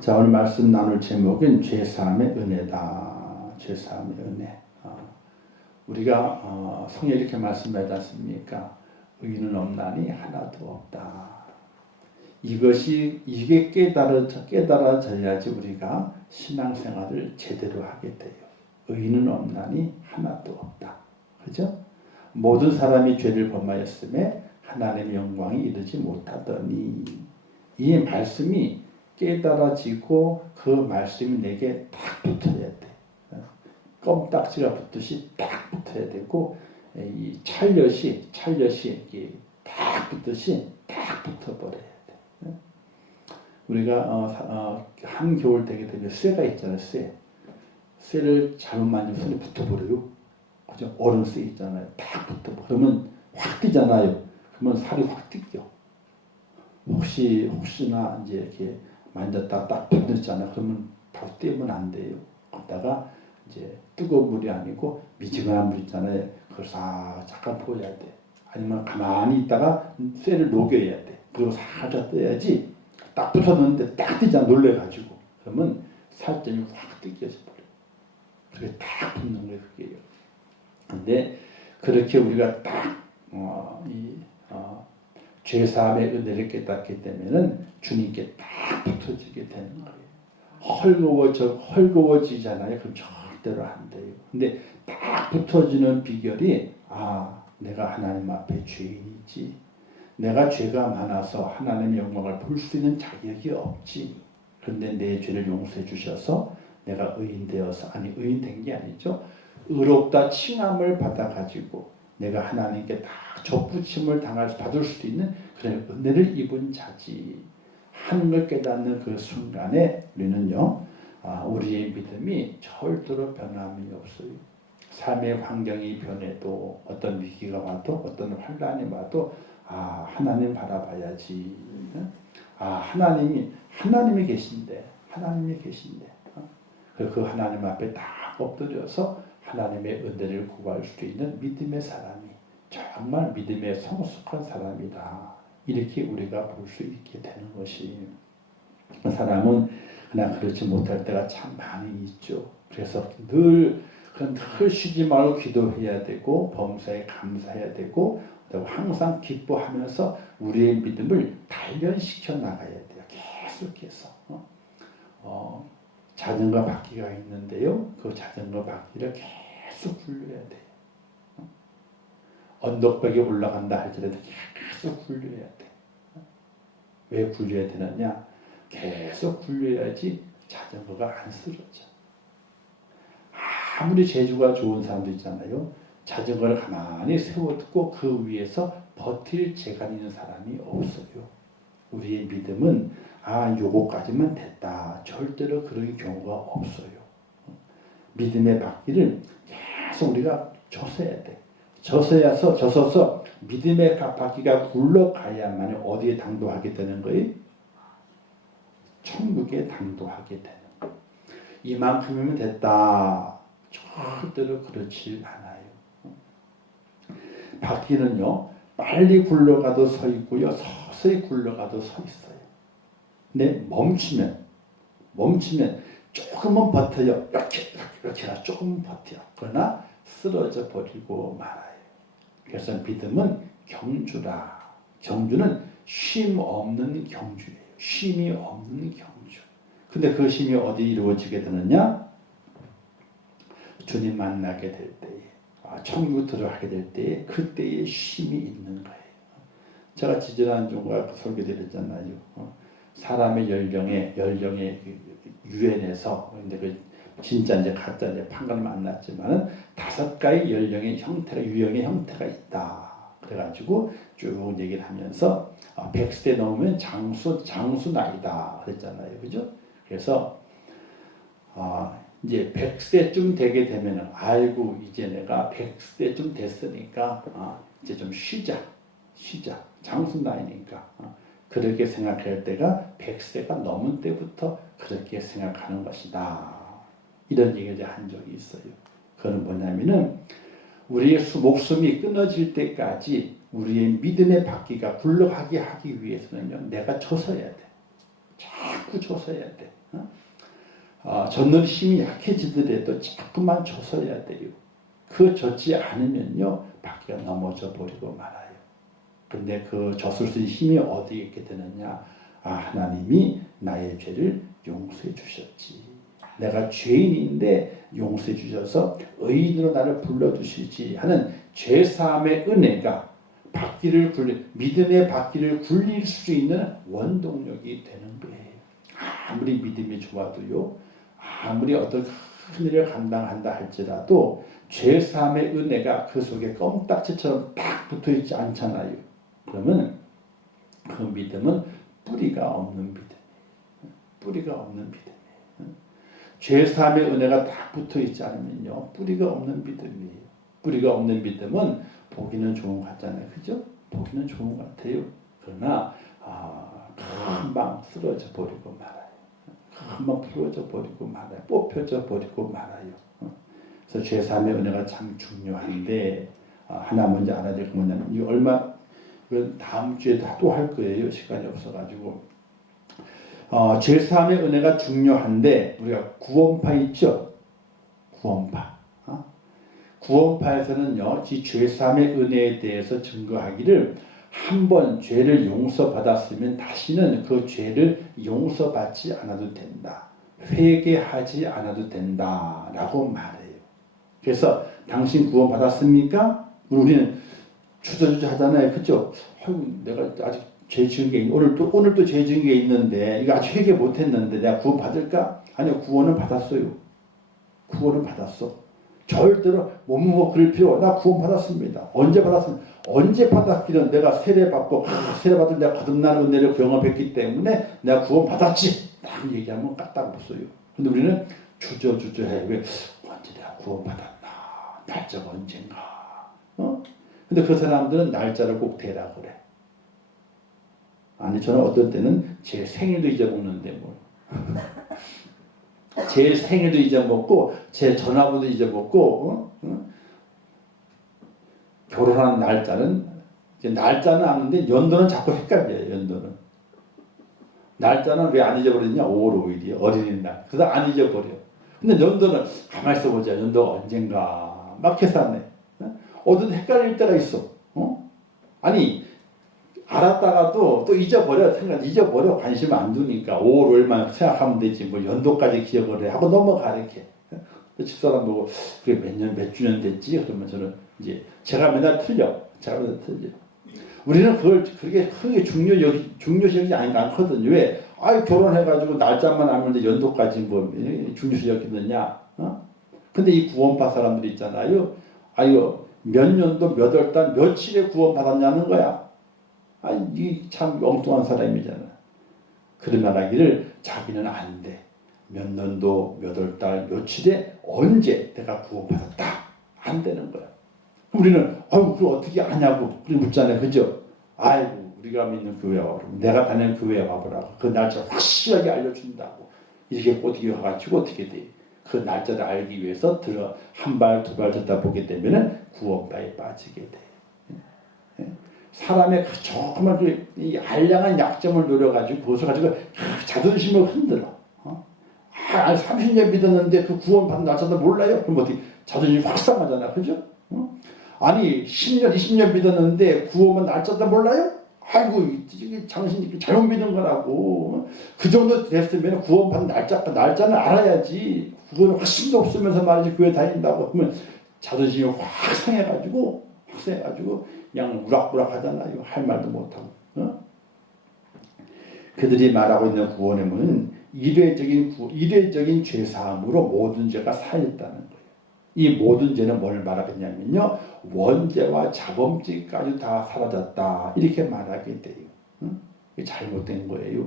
자, 오늘 말씀 나눌 제목은 죄사함의 은혜다. 죄사함의 은혜. 우리가 성에 이렇게 말씀하지 않습니까? 의인은 없나니 하나도 없다. 이게 깨달아져야지 우리가 신앙생활을 제대로 하게 돼요. 의인은 없나니 하나도 없다. 그죠? 모든 사람이 죄를 범하였음에 하나님의 영광이 이르지 못하더니, 이 말씀이 깨달아지고 그 말씀이 내게 딱 붙어야 돼. 껌딱지가 붙듯이 딱 붙어야 되고, 이 찰엿이 이렇게 딱 붙듯이 딱 붙어버려야 돼. 우리가 한겨울 되게 되면 쇠가 있잖아요. 쇠를 잘못 만지면 손에 붙어버려요. 그죠? 얼음 쇠 있잖아요. 딱 붙어. 그러면 확 뛰잖아요. 그러면 살이 확 뜯겨. 혹시나 이제 이렇게 만졌다 딱 붙었잖아요. 그러면 바로 떼면 안 돼요. 그러다가 이제 뜨거운 물이 아니고 미지근한 물 있잖아요. 그걸 싹 잠깐 부어야 돼. 아니면 가만히 있다가 쇠를 녹여야 돼. 그리고 살짝 떠야지. 딱 붙었는데 딱 뛰잖아. 놀래가지고. 그러면 살점이 확 뜯겨져 버려. 그게 딱 붙는 거예요. 그게요. 근데 그렇게 우리가 딱 죄사함의 은혜를 깨닫게 되면은 주님께 딱 붙어지게 되는 거예요. 헐거워지잖아요. 그럼 절대로 안 돼요. 근데 딱 붙어지는 비결이, 내가 하나님 앞에 죄인이지. 내가 죄가 많아서 하나님의 영광을 볼 수 있는 자격이 없지. 그런데 내 죄를 용서해 주셔서 내가 의인 되어서, 의인 된 게 아니죠. 의롭다 칭함을 받아가지고 내가 하나님께 다 접붙임을 받을 수 있는 그런 은혜를 입은 자지 하는 걸 깨닫는 그 순간에 우리는요, 우리의 믿음이 절대로 변함이 없어요. 삶의 환경이 변해도, 어떤 위기가 와도, 어떤 환란이 와도, 하나님 바라봐야지. 하나님이 계신데, 그 하나님 앞에 다 엎드려서 하나님의 은혜를 구할 수 있는 믿음의 사람이 정말 믿음의 성숙한 사람이다. 이렇게 우리가 볼 수 있게 되는 것이, 그 사람은 그냥 그렇지 못할 때가 참 많이 있죠. 그래서 늘 쉬지 말고 기도해야 되고, 범사에 감사해야 되고, 항상 기뻐하면서 우리의 믿음을 단련시켜 나가야 돼요. 계속해서. 자전거 바퀴가 있는데요. 그 자전거 바퀴를 계속 굴려야 돼요. 언덕벽에 올라간다 할지라도 계속 굴려야 돼. 왜 굴려야 되느냐? 계속 굴려야지 자전거가 안 쓰러져. 아무리 재주가 좋은 사람도 있잖아요. 자전거를 가만히 세워두고 그 위에서 버틸 재간이 있는 사람이 없어요. 우리의 믿음은 요거까지만 됐다. 절대로 그런 경우가 없어요. 믿음의 바퀴를 계속 우리가 젖어야 돼. 젖어서 믿음의 바퀴가 굴러가야만 어디에 당도하게 되는 거예요? 천국에 당도하게 되는 거예요. 이만큼이면 됐다. 절대로 그렇지 않아요. 바퀴는요, 빨리 굴러가도 서 있고요, 서서히 굴러가도 서 있어요. 근데 멈추면 조금은 버텨요. 이렇게 조금 버텨. 그러나 쓰러져 버리고 말아요. 그래서 믿음은 경주라. 경주는 쉼 없는 경주예요. 쉼이 없는 경주. 근데 그 쉼이 어디 이루어지게 되느냐? 주님 만나게 될 때에, 천국 들어가게 될 때에, 그때에 쉼이 있는 거예요. 제가 지지난주가 설교드렸잖아요. 사람의 연령에 유엔에서, 근데 그 진짜 이제 가짜 이제 판가를 만났지만은 5가지 연령의 유형의 형태가 있다. 그래가지고 쭉 얘기를 하면서 100세 넘으면 장수 나이다 그랬잖아요, 그죠? 그래서 이제 100세쯤 되게 되면은, 이제 내가 100세쯤 됐으니까 이제 좀 쉬자. 장수 나이니까. 그렇게 생각할 때가 100세가 넘은 때부터 그렇게 생각하는 것이다. 이런 얘기를 한 적이 있어요. 그건 뭐냐면은, 우리의 목숨이 끊어질 때까지 우리의 믿음의 바퀴가 굴러가게 하기 위해서는요, 내가 젖어야 돼. 자꾸 줘서야 돼. 젓는 힘이 약해지더라도 자꾸만 줘서야 돼요. 그 젓지 않으면요, 바퀴가 넘어져 버리고 말아요. 근데 그 젖을 수 있는 힘이 어디에 있게 되느냐? 하나님이 나의 죄를 용서해 주셨지. 내가 죄인인데 용서해 주셔서 의인으로 나를 불러주시지 하는 죄사함의 은혜가 믿음의 바퀴를 굴릴 수 있는 원동력이 되는 거예요. 아무리 믿음이 좋아도요, 아무리 어떤 큰 일을 감당한다 할지라도 죄사함의 은혜가 그 속에 껌딱지처럼 딱 붙어있지 않잖아요. 그러면 그 믿음은 뿌리가 없는 믿음이에요. 뿌리가 없는 믿음이에요. 죄사함의 은혜가 딱 붙어있지 않으면요, 뿌리가 없는 믿음이에요. 뿌리가 없는 믿음은 보기는 좋은 것 같잖아요. 그죠? 보기는 좋은 것 같아요. 그러나 금방 쓰러져 버리고 말아요. 금방 풀어져 버리고 말아요. 뽑혀져 버리고 말아요. 그래서 죄사함의 은혜가 참 중요한데, 하나 먼저 알아야 될 게 뭐냐면, 이건 다음 주에 또 할 거예요. 시간이 없어가지고. 죄사함의 은혜가 중요한데, 우리가 구원파 있죠? 구원파. 구원파에서는요, 이 죄사함의 은혜에 대해서 증거하기를, 한번 죄를 용서받았으면 다시는 그 죄를 용서받지 않아도 된다. 회개하지 않아도 된다. 라고 말해요. 그래서 당신 구원받았습니까? 우리는 주저주저 하잖아요. 그죠? 내가 아직 죄 지은 게 오늘도 죄 지은 게 있는데 이거 아직 회개 못했는데 내가 구원 받을까? 아니요, 구원은 받았어요. 구원은 받았어. 절대로 몸무거 그럴 필요. 나 구원 받았습니다. 언제 받았습니까? 언제 받았기는 내가 세례받고 세례받을 내가 거듭나는 은혜를 경험했기 때문에 내가 구원 받았지. 딱 얘기하면 까딱 없어요. 근데 우리는 주저주저해. 왜? 언제 내가 구원 받았나? 날짜가 언젠가? 근데 그 사람들은 날짜를 꼭 대라 그래. 아니, 저는 어떤 때는 제 생일도 잊어먹는데 뭘. 제 생일도 잊어먹고 제 전화번호도 잊어먹고 결혼한 날짜는 아는데 연도는 자꾸 헷갈려요. 연도는. 날짜는 왜 안 잊어버리냐? 5월 5일이에요. 어린이날. 그래서 안 잊어버려. 근데 연도는 가만히 있어보자. 연도가 언젠가 막 계산해. 어떤 헷갈릴 때가 있어. 아니, 알았다가도 또 잊어버려. 잊어버려. 관심 안 두니까 5월 5일만 생각하면 되지. 뭐 연도까지 기억을 해. 하고 넘어가 이렇게. 집사람 보고 그게 몇 주년 됐지? 그러면 저는 이제 제가 맨날 틀려. 우리는 그걸 그렇게 크게 중요시 여기지 않거든요. 왜? 결혼해가지고 날짜만 알면 연도까지 뭐 중요시 여기느냐? 근데 이 구원파 사람들 있잖아요. 몇 년도 몇 월 달 며칠에 구원받았냐는 거야. 이 참 엉뚱한 사람이잖아. 그런 말하기를 자기는 안 돼. 몇 년도 몇 월 달 며칠에 언제 내가 구원받았다. 안 되는 거야. 우리는 그걸 어떻게 아냐고 묻잖아요. 그죠? 우리가 믿는 교회 와보라고. 내가 다니는 교회에 와보라고. 그 날짜 확실하게 알려준다고. 이렇게 어떻게 와가지고 어떻게 돼. 그 날짜를 알기 위해서 한 발 두 발 듣다 보게 되면 구원파에 빠지게 돼. 사람의 그 조그만 이 알량한 약점을 노려가지고 그것을 가지고 자존심을 흔들어. 30년 믿었는데 그 구원받은 날짜도 몰라요? 그럼 어떻게 자존심이 확 상하잖아. 그죠? 아니 10년 20년 믿었는데 구원은 날짜도 몰라요? 이게 당신이 잘못 믿은 거라고. 그 정도 됐으면 구원받은 날짜는 알아야지. 그거는 확신도 없으면서 말이지 교회 다닌다고 그러면 자존심이 확 상해가지고 그냥 우락부락 하잖아요. 할 말도 못하고. 그들이 말하고 있는 구원의 문은 이례적인 죄사함으로 모든 죄가 사했다는 거예요. 이 모든 죄는 뭘 말하겠냐면요. 원죄와 자범죄까지 다 사라졌다. 이렇게 말하게 돼요. 이게 잘못된 거예요.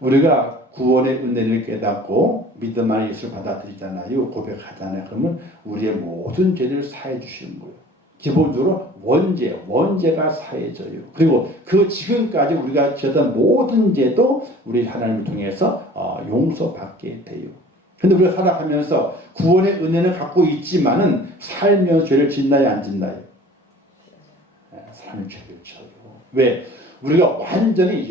우리가 구원의 은혜를 깨닫고 믿음 안에 예수를 받아들이잖아요. 고백하잖아요. 그러면 우리의 모든 죄를 사해 주시는 거예요. 기본적으로 원죄가 사해져요. 그리고 그 지금까지 우리가 지었던 모든 죄도 우리 하나님을 통해서 용서받게 돼요. 근데 우리가 살아가면서 구원의 은혜는 갖고 있지만은 살면서 죄를 짓나요, 안 짓나요? 살면 죄를 져요. 왜? 우리가 완전히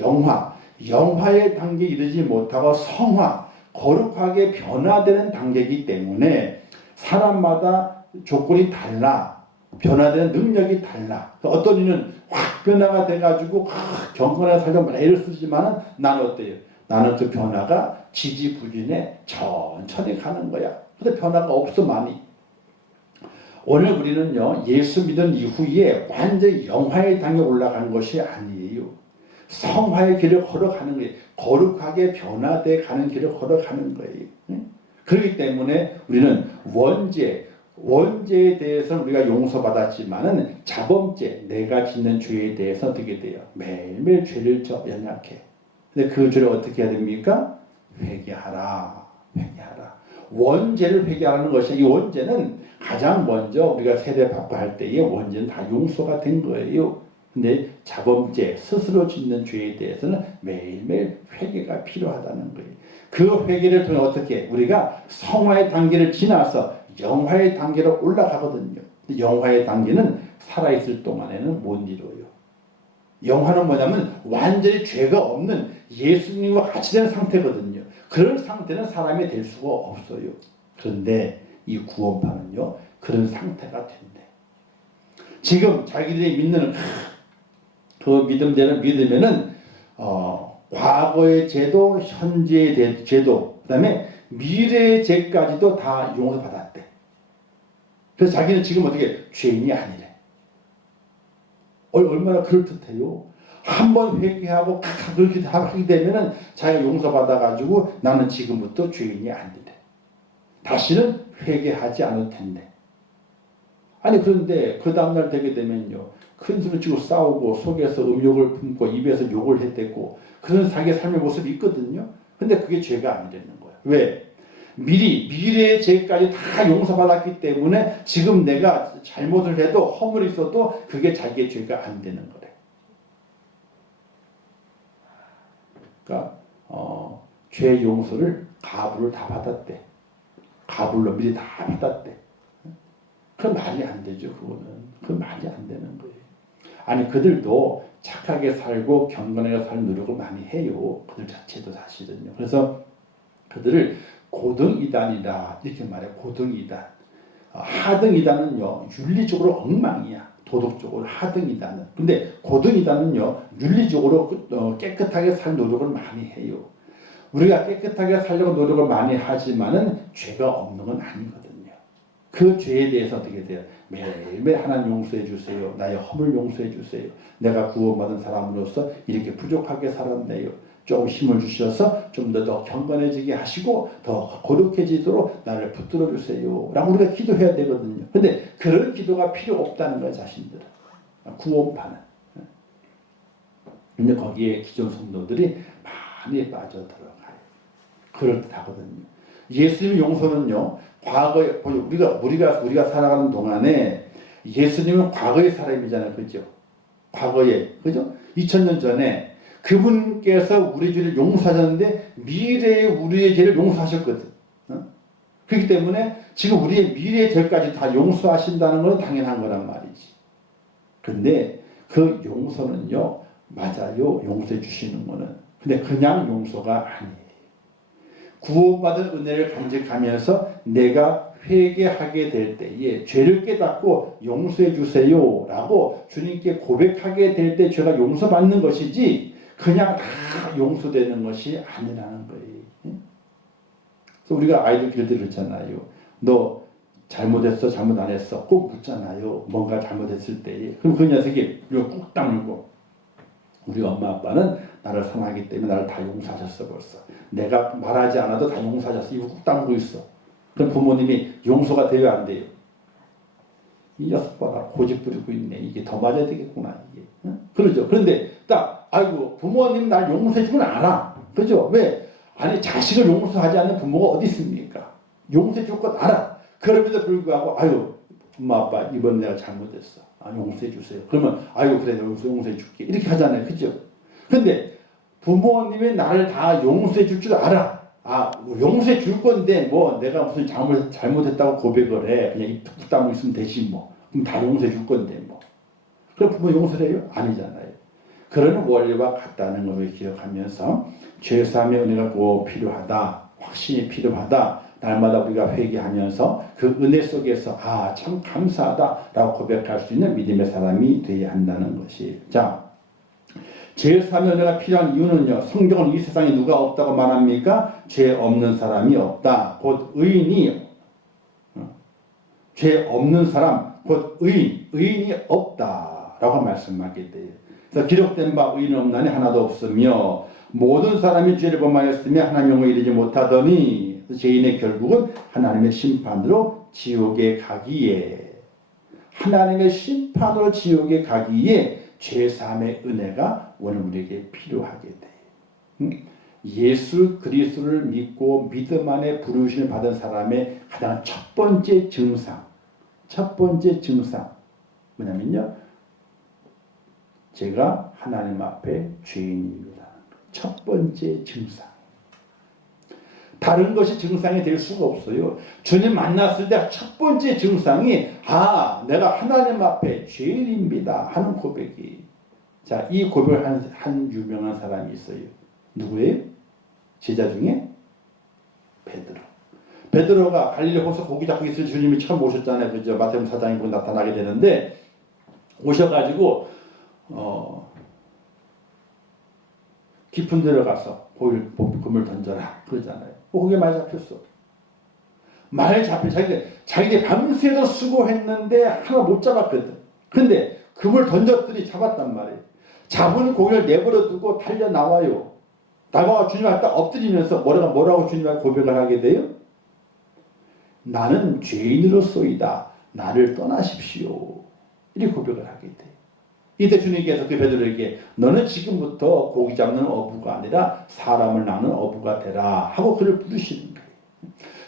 영화의 단계에 이르지 못하고 성화, 거룩하게 변화되는 단계이기 때문에 사람마다 조건이 달라. 변화되는 능력이 달라. 어떤 이는 확 변화가 돼가지고 경건하게 살려고 애를 쓰지만은 나는 어때요? 나는 그 변화가 지지부진해 천천히 가는 거야. 근데 변화가 없어 많이. 오늘 우리는요, 예수 믿은 이후에 완전히 영화의 단계에 올라간 것이 아니에요. 성화의 길을 걸어가는 거예요. 거룩하게 변화돼 가는 길을 걸어가는 거예요. 그렇기 때문에 우리는 원죄에 대해서 우리가 용서받았지만은 자범죄, 내가 짓는 죄에 대해서 어떻게 돼요? 매일매일 죄를 져 연약해. 근데 그 죄를 어떻게 해야 됩니까? 회개하라. 원죄를 회개하라는 것이, 이 원죄는 가장 먼저 우리가 세례받고 할 때에 원죄는 다 용서가 된 거예요. 근데 자범죄, 스스로 짓는 죄에 대해서는 매일매일 회개가 필요하다는 거예요. 그 회개를 통해 어떻게 우리가 성화의 단계를 지나서 영화의 단계로 올라가거든요. 영화의 단계는 살아있을 동안에는 못 이뤄요. 영화는 뭐냐면 완전히 죄가 없는 예수님과 같이 된 상태거든요. 그런 상태는 사람이 될 수가 없어요. 그런데 이 구원파는요, 그런 상태가 된대. 지금 자기들이 믿는 그 믿음대로 믿으면은 과거의 죄도, 현재의 죄도, 그 다음에 미래의 죄까지도 다 용서받았대. 그래서 자기는 지금 어떻게 죄인이 아니래. 얼마나 그럴듯해요. 한번 회개하고 그렇게 하게 되면은 자기가 용서받아가지고 나는 지금부터 죄인이 아니래. 다시는 회개하지 않을 텐데. 아니 그런데 그 다음날 되게 되면요, 큰 소리 치고 싸우고 속에서 음욕을 품고 입에서 욕을 했댔고 그런 자기의 삶의 모습이 있거든요. 근데 그게 죄가 아니라는 거예요. 왜? 미래의 죄까지 다 용서받았기 때문에 지금 내가 잘못을 해도 허물이 있어도 그게 자기의 죄가 안 되는 거래. 그러니까 죄 용서를 가부를 다 받았대. 가불로 미리 다 받았대. 그 말이 안 되죠. 그 말이 안 되는 거예요. 아니 그들도 착하게 살고 경건하게 살 노력을 많이 해요. 그들 자체도 사실은요. 그래서 그들을 고등이단이다 이렇게 말해요. 고등이단. 하등이단은요, 윤리적으로 엉망이야. 도덕적으로 하등이단은. 근데 고등이단은요, 윤리적으로 깨끗하게 살 노력을 많이 해요. 우리가 깨끗하게 살려고 노력을 많이 하지만은 죄가 없는 건 아니거든요. 그 죄에 대해서 어떻게 돼요? 매일매일 하나님 용서해 주세요. 나의 허물 용서해 주세요. 내가 구원받은 사람으로서 이렇게 부족하게 살았네요. 조금 힘을 주셔서 좀 더 경건해지게 하시고 더 거룩해지도록 나를 붙들어 주세요. 라고 우리가 기도해야 되거든요. 근데 그런 기도가 필요 없다는 거예요, 자신들은. 구원파는. 근데 거기에 기존 성도들이 많이 빠져들어가요. 그럴듯하거든요. 예수님의 용서는요, 과거에, 우리가 살아가는 동안에 예수님은 과거의 사람이잖아요. 그죠? 과거에, 그죠? 2000년 전에 그분께서 우리 죄를 용서하셨는데 미래의 우리의 죄를 용서하셨거든. 그렇기 때문에 지금 우리의 미래의 죄까지 다 용서하신다는 건 당연한 거란 말이지. 근데 그 용서는요, 맞아요. 용서해 주시는 거는. 근데 그냥 용서가 아니에요. 구원받은 은혜를 간직하면서 내가 회개하게 될 때에 죄를 깨닫고 용서해 주세요 라고 주님께 고백하게 될 때 죄가 용서받는 것이지 그냥 다 용서되는 것이 아니라는 거예요. 그래서 우리가 아이들 기를 때 그렇잖아요. 너 잘못했어? 잘못 안 했어? 꼭 묻잖아요. 뭔가 잘못했을 때에. 그럼 그 녀석이 이거 꾹 다물고 우리 엄마 아빠는 나를 사랑하기 때문에 나를 다 용서하셨어 벌써. 내가 말하지 않아도 다 용서하셨어. 이거 꾹 다물고 있어. 그럼 부모님이 용서가 돼요 안 돼요? 이 녀석 봐라 고집 부리고 있네. 이게 더 맞아야 되겠구나. 이게. 응? 그러죠. 그런데 딱 아이고 부모님 날 용서해 주면 알아. 그죠? 왜? 아니 자식을 용서하지 않는 부모가 어디 있습니까? 용서해 줄 것 알아. 그럼에도 불구하고 아유 엄마 아빠 이번 내가 잘못했어. 용서해 주세요. 그러면 아유 그래 용서해 줄게. 이렇게 하잖아요. 그죠? 근데 부모님이 나를 다 용서해 줄 줄 알아. 용서해 줄 건데 뭐 내가 무슨 잘못했다고 고백을 해. 그냥 입 툭툭 다물고 있으면 되지 뭐. 그럼 다 용서해 줄 건데 뭐. 그럼 부모 용서를 해요? 아니잖아요. 그런 원리와 같다는 것을 기억하면서 죄사함의 은혜가 꼭 필요하다. 확신이 필요하다. 날마다 우리가 회개하면서 그 은혜 속에서 참 감사하다라고 고백할 수 있는 믿음의 사람이 되어야 한다는 것이. 자, 죄사함의 은혜가 필요한 이유는요. 성경은 이 세상에 누가 없다고 말합니까? 죄 없는 사람이 없다. 곧 의인이 죄 없는 사람, 곧 의인이 없다라고 말씀하게 돼요. 그래서 기록된 바 의인은 없나니 하나도 없으며 모든 사람이 죄를 범하였으며 하나님을 이르지 못하더니 죄인의 결국은 하나님의 심판으로 지옥에 가기에 하나님의 심판으로 지옥에 가기에 죄사함의 은혜가 오늘 우리에게 필요하게 돼요. 예수 그리스도를 믿고 믿음 안에 부르심을 받은 사람의 가장 첫 번째 증상 뭐냐면요, 제가 하나님 앞에 죄인입니다. 첫 번째 증상. 다른 것이 증상이 될 수가 없어요. 주님 만났을 때 첫 번째 증상이 내가 하나님 앞에 죄인입니다 하는 고백이. 자, 이 고백을 한 유명한 사람이 있어요. 누구예요? 제자 중에 베드로가 갈릴리 호수 고기 잡고 있을 주님이 처음 오셨잖아요. 그죠? 마태복음 4장에 보면 나타나게 되는데, 오셔가지고 깊은 데로 가서 금을 던져라 그러잖아요. 고기에 많이 잡혔어. 자기가 밤새도 수고했는데 하나 못 잡았거든. 근데 금을 던졌더니 잡았단 말이에요. 잡은 고기를 내버려 두고 달려 나와요. 나와 주님 앞에 엎드리면서 뭐라고 주님 앞에 고백을 하게 돼요? 나는 죄인으로소이다. 나를 떠나십시오. 이렇게 고백을 하게 돼요. 이때 주님께서 그 베드로에게 너는 지금부터 고기 잡는 어부가 아니라 사람을 낳는 어부가 되라 하고 그를 부르시는 거예요.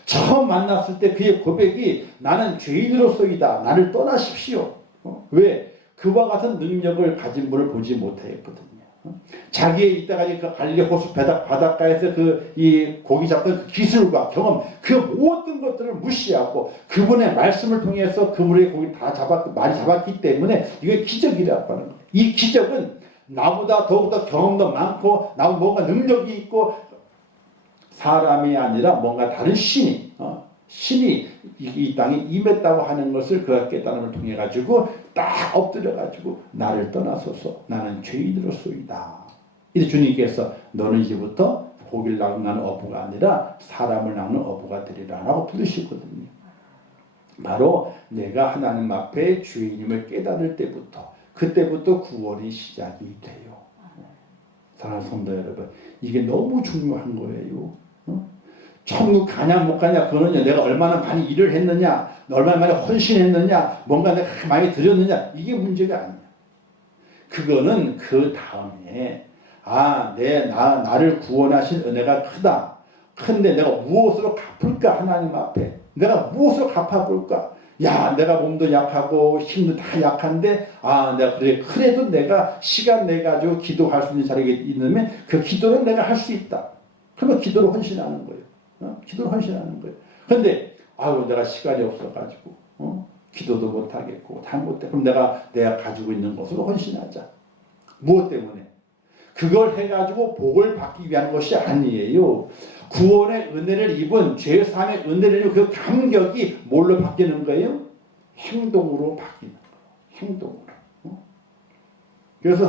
처음 만났을 때 그의 고백이 나는 죄인으로소이다. 나를 떠나십시오. 왜? 그와 같은 능력을 가진 분을 보지 못하였거든요. 자기의 이때까지 그 갈릴리 호수 바닷가에서 이 고기 잡던 그 기술과 경험, 그 모든 것들을 무시하고 그분의 말씀을 통해서 그물의 고기 다 많이 잡았기 때문에 이게 기적이라고 하는 거예요. 이 기적은 나보다 더욱더 경험도 많고 나보다 뭔가 능력이 있고 사람이 아니라 뭔가 다른 신이 이 땅에 임했다고 하는 것을 그가 깨달음을 통해 가지고 딱 엎드려 가지고 나를 떠나소서 나는 죄인으로소이다. 이제 주님께서 너는 이제부터 고기를 낳는 어부가 아니라 사람을 낳는 어부가 되리라 라고 부르시거든요. 바로 내가 하나님 앞에 죄인임을 깨달을 때부터 그때부터 구원이 시작이 돼요. 사랑하는 성도 여러분, 이게 너무 중요한 거예요. 천국 가냐 못 가냐 그거는요, 내가 얼마나 많이 일을 했느냐, 얼마나 많이 헌신했느냐, 뭔가 내가 많이 드렸느냐, 이게 문제가 아니야. 그거는 그 다음에 나를 구원하신 은혜가 크다. 근데 내가 무엇으로 갚을까? 하나님 앞에 내가 무엇으로 갚아볼까? 내가 몸도 약하고 힘도 다 약한데 내가 그래도 내가 시간 내 가지고 기도할 수 있는 자리에 있으면 그 기도는 내가 할 수 있다. 그러면 기도로 헌신하는 거예요. 기도로 헌신하는 거예요. 근데 내가 시간이 없어가지고 기도도 못하겠고 다 못해. 그럼 내가 가지고 있는 것으로 헌신하자. 무엇 때문에? 그걸 해가지고 복을 받기 위한 것이 아니에요. 구원의 은혜를 입은 죄사함의 은혜를 입은 그 감격이 뭘로 바뀌는 거예요? 행동으로 바뀌는 거예요. 행동으로. 그래서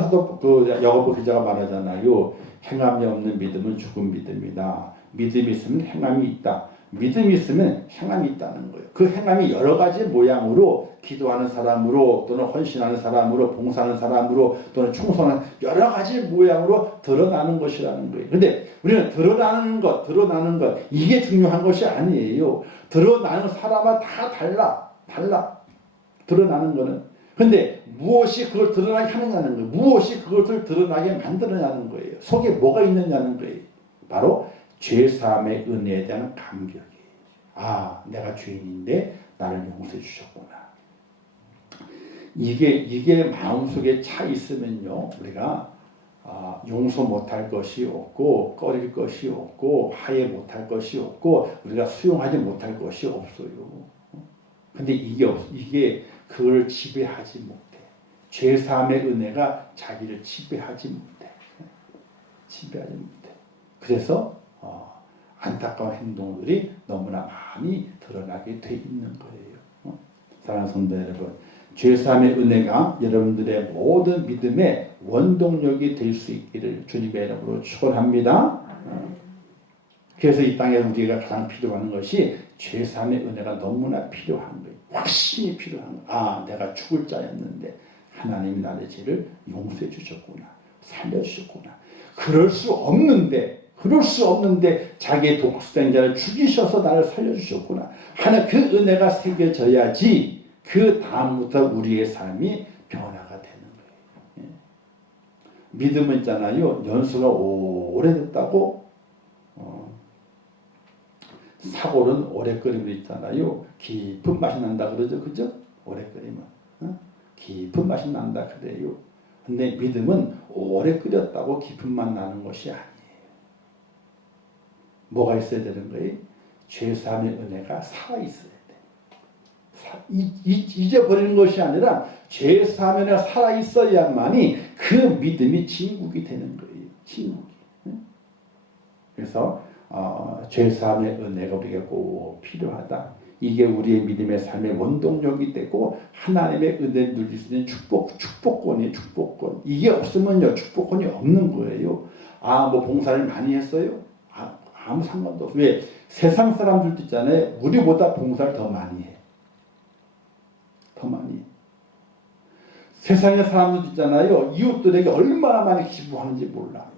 야고보 기자가 말하잖아요. 행함이 없는 믿음은 죽은 믿음이다. 믿음이 있으면 행함이 있다. 믿음이 있으면 행함이 있다는 거예요. 그 행함이 여러 가지 모양으로 기도하는 사람으로 또는 헌신하는 사람으로 봉사하는 사람으로 또는 충성하는 여러 가지 모양으로 드러나는 것이라는 거예요. 근데 우리는 드러나는 것 이게 중요한 것이 아니에요. 드러나는 사람마다 다 달라. 드러나는 거는. 근데 무엇이 그걸 드러나게 하느냐는 거예요. 무엇이 그것을 드러나게 만드느냐는 거예요. 속에 뭐가 있느냐는 거예요. 바로 죄사함의 은혜에 대한 감격이에요. 내가 죄인인데 나를 용서해 주셨구나. 이게 마음속에 차 있으면요, 우리가 용서 못할 것이 없고 꺼릴 것이 없고 화해 못할 것이 없고 우리가 수용하지 못할 것이 없어요. 근데 이게 그걸 지배하지 못해. 죄사함의 은혜가 자기를 지배하지 못해. 지배하지 못해. 그래서 안타까운 행동들이 너무나 많이 드러나게 돼 있는 거예요. 사랑하는 성도 여러분, 죄사함의 은혜가 여러분들의 모든 믿음의 원동력이 될 수 있기를 주님의 이름으로 축원합니다. 그래서 이 땅에 우리가 가장 필요한 것이 죄사함의 은혜가 너무나 필요한 거예요. 확신이 필요한 거예요. 아, 내가 죽을 자였는데 하나님이 나의 죄를 용서해 주셨구나. 살려주셨구나. 그럴 수 없는데 자기의 독생자를 죽이셔서 나를 살려주셨구나 하는 그 은혜가 새겨져야지 그 다음부터 우리의 삶이 변화가 되는 거예요. 믿음은 있잖아요. 연수가 오래됐다고 사골은 오래 끓이면 있잖아요. 깊은 맛이 난다 그러죠. 그죠? 오래 끓이면 깊은 맛이 난다 그래요. 근데 믿음은 오래 끓였다고 깊은 맛 나는 것이 아니에요. 뭐가 있어야 되는 거예요? 죄사함의 은혜가 살아있어야 돼. 잊어버리는 것이 아니라 죄사함의 은혜가 살아있어야만이 그 믿음이 진국이 되는 거예요. 진국이. 그래서 죄사함의 은혜가 우리에게 꼭 필요하다. 이게 우리의 믿음의 삶의 원동력이 되고 하나님의 은혜를 누릴 수 있는 축복권이에요. 축복권. 이게 없으면요 축복권이 없는 거예요. 뭐 봉사를 많이 했어요? 아무 상관도 없어요. 왜? 세상 사람들도 있잖아요. 우리보다 봉사를 더 많이 해. 더 많이 해. 세상의 사람들도 있잖아요. 이웃들에게 얼마나 많이 기부하는지 몰라.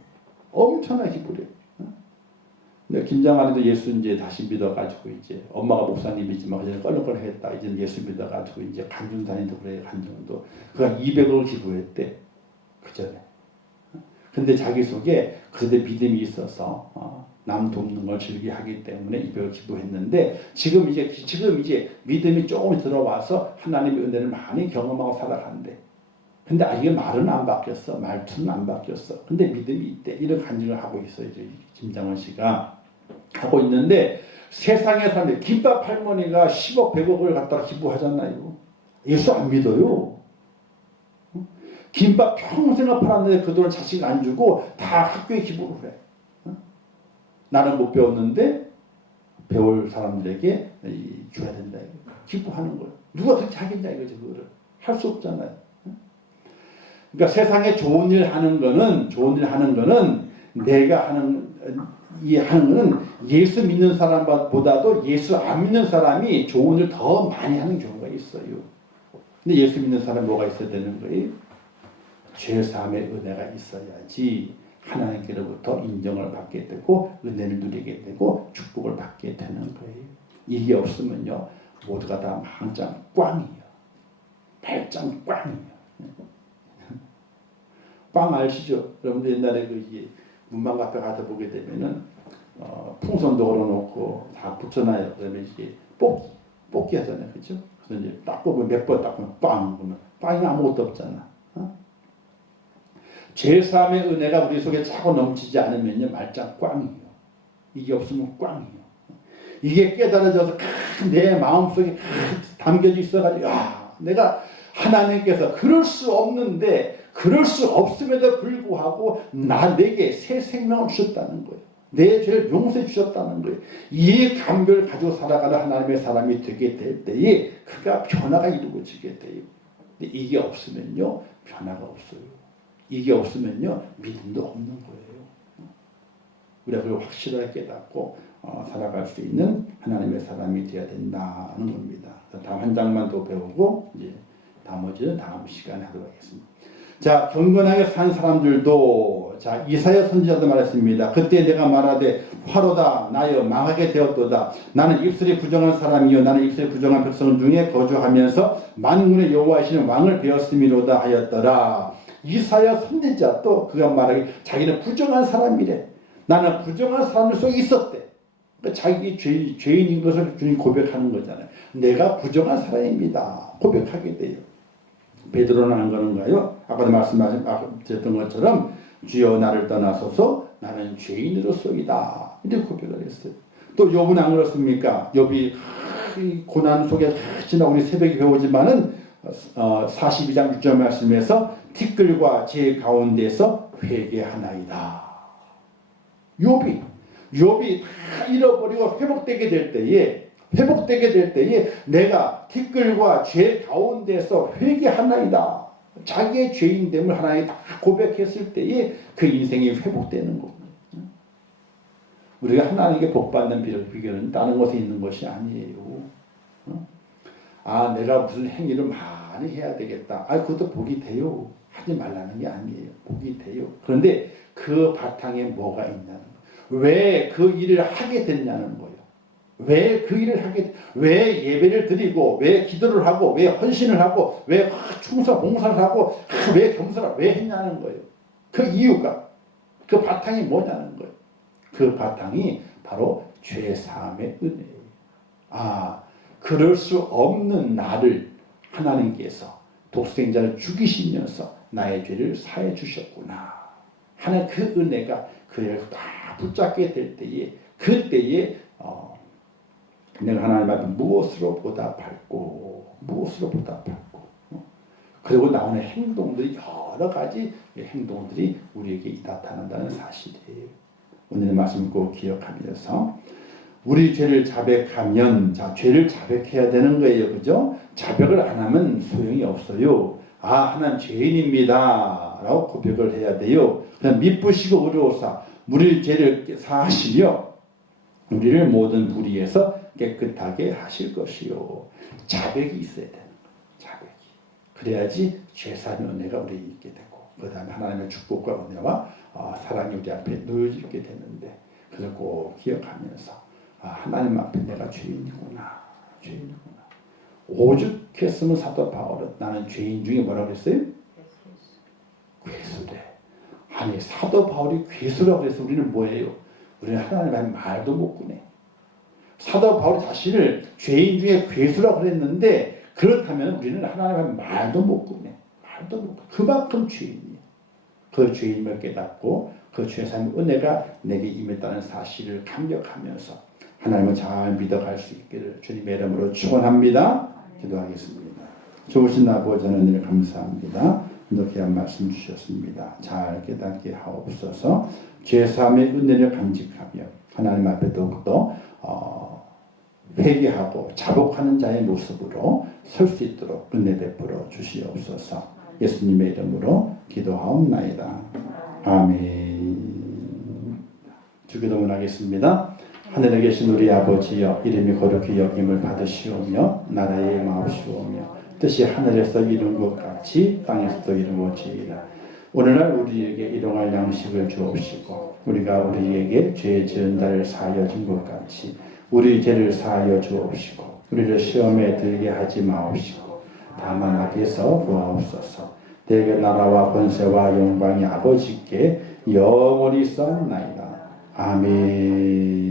엄청나게 기부를 해요. 김장환이도 예수 이제 다시 믿어가지고 이제 엄마가 목사님이지만 그전에 껄렁껄렁했다. 이제 예수 믿어가지고 이제 간준단이도 그래. 간준도 그가 200억을 기부했대. 그 전에. 근데 자기 속에 그런데 믿음이 있어서 남 돕는 걸 즐겨하기 때문에 200을 기부했는데 지금 이제 믿음이 조금 들어와서 하나님의 은혜를 많이 경험하고 살아간대. 근데 이게 말은 안 바뀌었어. 말투는 안 바뀌었어. 근데 믿음이 있대. 이런 간증을 하고 있어요. 이제 김장원 씨가 하고 있는데 세상의 사람들 김밥 할머니가 10억 100억을 갖다가 기부하잖아요. 예수 안 믿어요. 김밥 평생을 팔았는데 그 돈을 자식 안 주고 다 학교에 기부를 해. 나는 못 배웠는데 배울 사람들에게 줘야 된다. 기부하는 거예요. 누가 그렇게 하겠냐 이거죠. 그거를 할 수 없잖아요. 그러니까 세상에 좋은 일 하는 거는 내가 하는 거는 예수 믿는 사람보다도 예수 안 믿는 사람이 좋은 일 더 많이 하는 경우가 있어요. 근데 예수 믿는 사람 뭐가 있어야 되는 거예요? 죄사함의 은혜가 있어야지 하나님께로부터 인정을 받게 되고 은혜를 누리게 되고 축복을 받게 되는 거예요. 이게 없으면요 모두가 다 망장 꽝이에요. 발장 꽝이에요. 꽝 아시죠? 여러분들 옛날에 문방 앞에 가서 보게 되면은 풍선도 걸어놓고 다 붙여놔요. 그다음에 이제 뽑기 하잖아요, 그렇죠? 그래서 이제 딱 보면 몇 번 딱 보면 빵 보면 빵이 아무것도 없잖아. 죄사함의 은혜가 우리 속에 차고 넘치지 않으면요 말짱 꽝이에요. 이게 없으면 꽝이에요. 이게 깨달아져서 내 마음속에 담겨져 있어가지고 내가 하나님께서 그럴 수 없음에도 불구하고 내게 새 생명을 주셨다는 거예요. 내 죄를 용서해 주셨다는 거예요. 이 감별을 가지고 살아가는 하나님의 사람이 되게 될 때에 그가 변화가 이루어지게 돼요. 근데 이게 없으면요 변화가 없어요. 이게 없으면요 믿음도 없는 거예요. 우리가 그걸 확실하게 깨닫고 살아갈 수 있는 하나님의 사람이 되어야 된다는 겁니다. 다음 한 장만 더 배우고 이제 나머지는 다음 시간에 하도록 하겠습니다. 자, 경건하게 산 사람들도 이사야 선지자도 말했습니다. 그때 내가 말하되 화로다 나여 망하게 되었도다. 나는 입술이 부정한 사람이요 나는 입술이 부정한 백성 중에 거주하면서 만군의 여호와이시는 왕을 베었음이로다 하였더라. 이사야 선지자 또 그가 말하기 자기는 부정한 사람이래. 나는 부정한 사람 속에 있었대. 그러니까 자기 죄인인 것을 주님 고백하는 거잖아요. 내가 부정한 사람입니다. 고백하게 돼요. 베드로는 하는 거는가요? 아까도 말씀하셨던 것처럼 주여 나를 떠나소서 나는 죄인으로서이다. 이렇게 고백을 했어요. 또 욥은 안 그렇습니까? 욥이 고난 속에 지나 우리 새벽에 배우지만은 42장 6절 말씀에서 티끌과 제 가운데서 회개하나이다. 욥이 다 잃어버리고 회복되게 될 때에 내가 티끌과 죄 가운데서 회개하나이다. 자기의 죄인됨을 하나님 다 고백했을 때에 그 인생이 회복되는 겁니다. 우리가 하나님께 복받는 비결은 다른 것에 있는 것이 아니에요. 내가 무슨 행위를 많이 해야 되겠다. 그것도 복이 돼요. 하지 말라는 게 아니에요. 복이 돼요. 그런데 그 바탕에 뭐가 있냐는 거예요. 왜 그 일을 하게 됐냐는 거예요. 왜 예배를 드리고, 왜 기도를 하고, 왜 헌신을 하고, 왜 충성 봉사를 하고, 왜 겸손을 왜 했냐는 거예요. 그 이유가, 그 바탕이 뭐냐는 거예요. 그 바탕이 바로 죄 사함의 은혜예요. 그럴 수 없는 나를 하나님께서 독생자를 죽이시면서 나의 죄를 사해 주셨구나 하는 그 은혜가 그를 다 붙잡게 될 때에, 그때에 내가 하나님 앞에 무엇으로 보답할고, 그리고 나오는 행동들이 여러 가지 행동들이 우리에게 나타난다는 사실이에요. 오늘의 말씀 꼭 기억하면서 우리 죄를 자백하면, 죄를 자백해야 되는 거예요. 그죠? 자백을 안 하면 소용이 없어요. 하나님 죄인입니다 라고 고백을 해야 돼요. 그냥 미쁘시고 의로우사 우리 죄를 사하시며 우리를 모든 불의에서 깨끗하게 하실 것이요. 자백이 있어야 되는 거예요. 자백이. 그래야지 죄사함의 은혜가 우리에게 있게 되고, 그 다음에 하나님의 축복과 은혜와 사랑이 우리 앞에 놓여지게 되는데, 그걸 꼭 기억하면서 하나님 앞에 내가 죄인이구나. 오죽했으면 사도 바울은 나는 죄인 중에 뭐라고 했어요? 괴수래. 사도 바울이 괴수라고 해서 우리는 뭐예요? 우리는 하나님의 말도 못 꺼내. 사도 바울이 자신을 죄인 중에 괴수라고 그랬는데, 그렇다면 우리는 하나님의 말도 못 꺼내. 그만큼 죄인이에요. 그 죄인임을 깨닫고 그 죄사함의 은혜가 내게 임했다는 사실을 감격하면서 하나님을 잘 믿어갈 수 있기를 주님의 이름으로 축원합니다. 기도하겠습니다. 좋으신 아버지 하나님 감사합니다. 이렇게 한 말씀 주셨습니다. 잘 깨닫게 하옵소서. 죄사함의 은혜를 간직하며 하나님 앞에 더욱더 회개하고 자복하는 자의 모습으로 설 수 있도록 은혜 베풀어 주시옵소서. 예수님의 이름으로 기도하옵나이다. 아멘. 주기도문 하겠습니다. 하늘에 계신 우리 아버지여, 이름이 거룩히 여김을 받으시오며 나라의 마옵시오며 뜻이 하늘에서 이룬 것 같이 땅에서도 이루어지이다. 오늘날 우리에게 일용할 양식을 주옵시고, 우리가 우리에게 죄 지은 자를 사하여 준 것 같이 우리 죄를 사하여 주옵시고, 우리를 시험에 들게 하지 마옵시고 다만 악에서 구하옵소서. 대개 나라와 권세와 영광이 아버지께 영원히 있사옵나이다. 아멘.